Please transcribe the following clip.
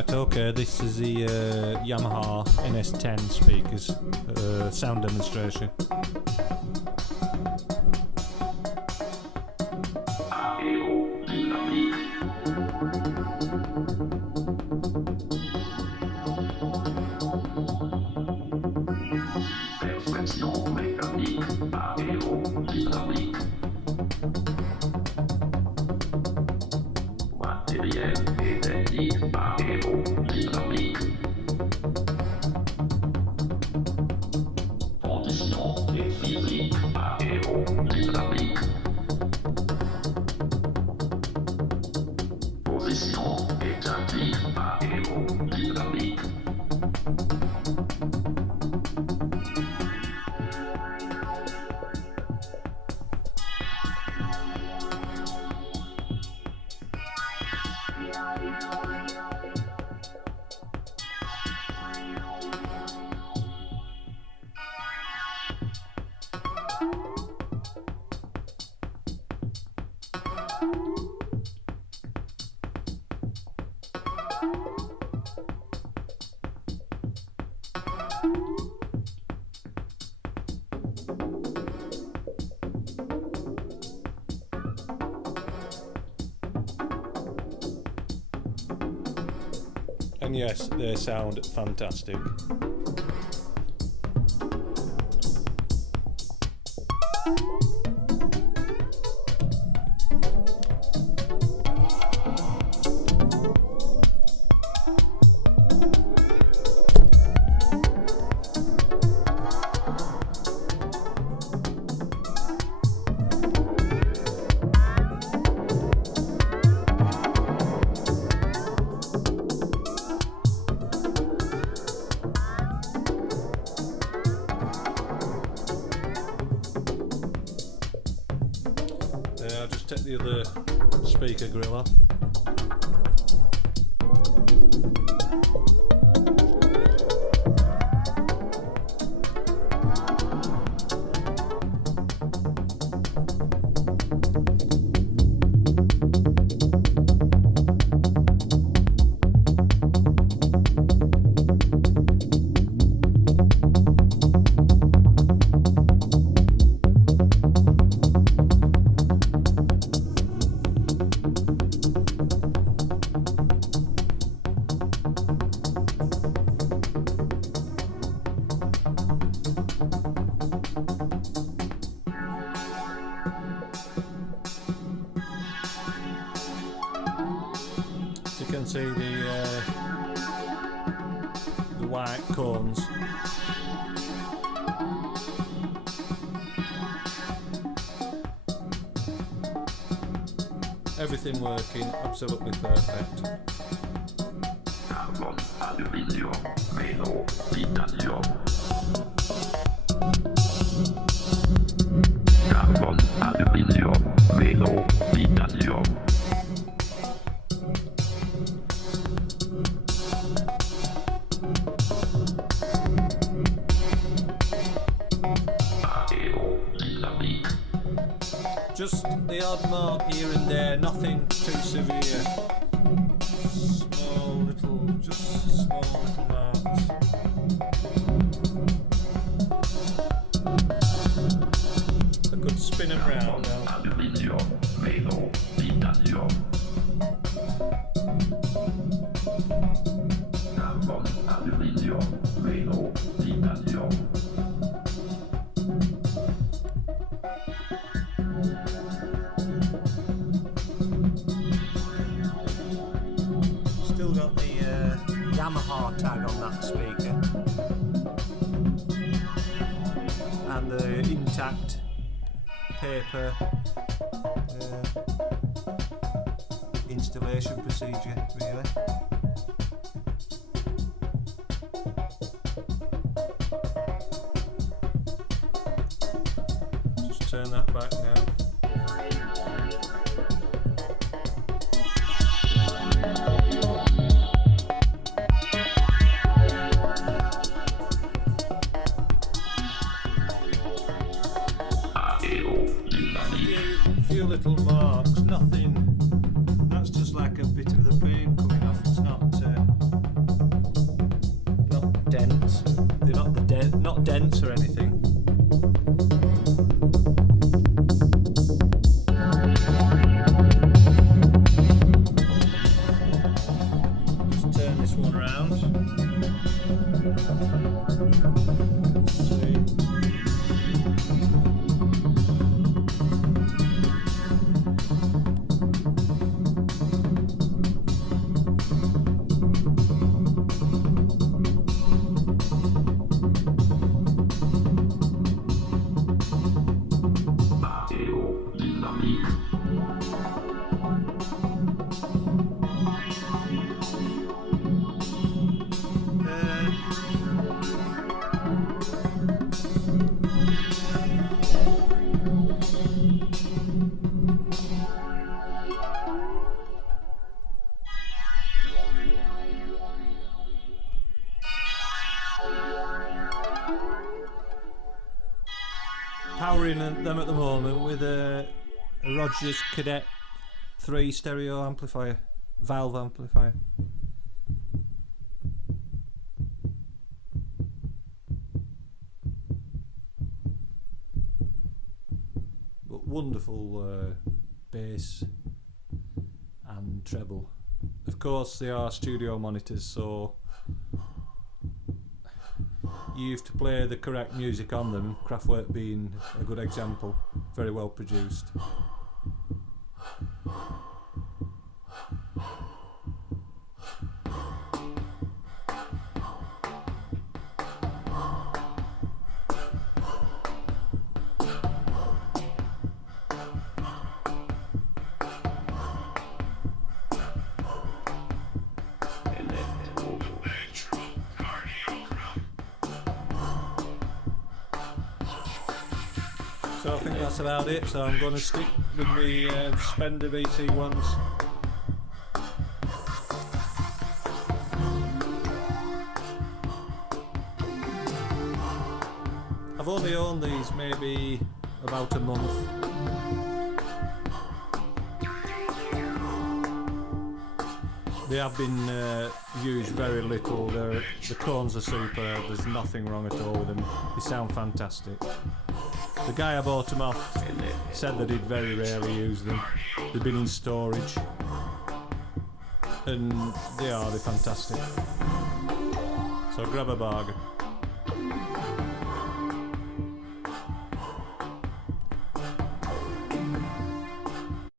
Right, okay, this is the Yamaha Ns-10 speakers sound demonstration. And yes, they sound fantastic. I'll just take the other speaker grill off. You can see the white cones. Everything working absolutely perfect. Carbon, aluminium, métal, titanium. Carbon, aluminium, métal, titanium. Just the odd mark here and there, nothing too severe. Small little marks. A good spin around now. Aluminium, métal, titanium. Carbon, aluminium, métal, titanium. Still got the Yamaha tag on that speaker and the intact paper installation procedure, really. Just turn that back now. Few little marks, nothing. That's just like a bit of the paint coming off. It's not not dense or anything. Just turn this one around. See. Powering them at the moment with a Rogers Cadet 3 stereo amplifier, valve amplifier. But wonderful bass and treble. Of course they are studio monitors, so you have to play the correct music on them, Kraftwerk being a good example, very well produced. So I think that's about it, so I'm going to stick with the Spender BC ones. I've only owned these maybe about a month. They have been used very little. The cones are superb, there's nothing wrong at all with them. They sound fantastic. The guy I bought them off said that he'd very rarely use them. They've been in storage. And they're fantastic. So grab a bargain.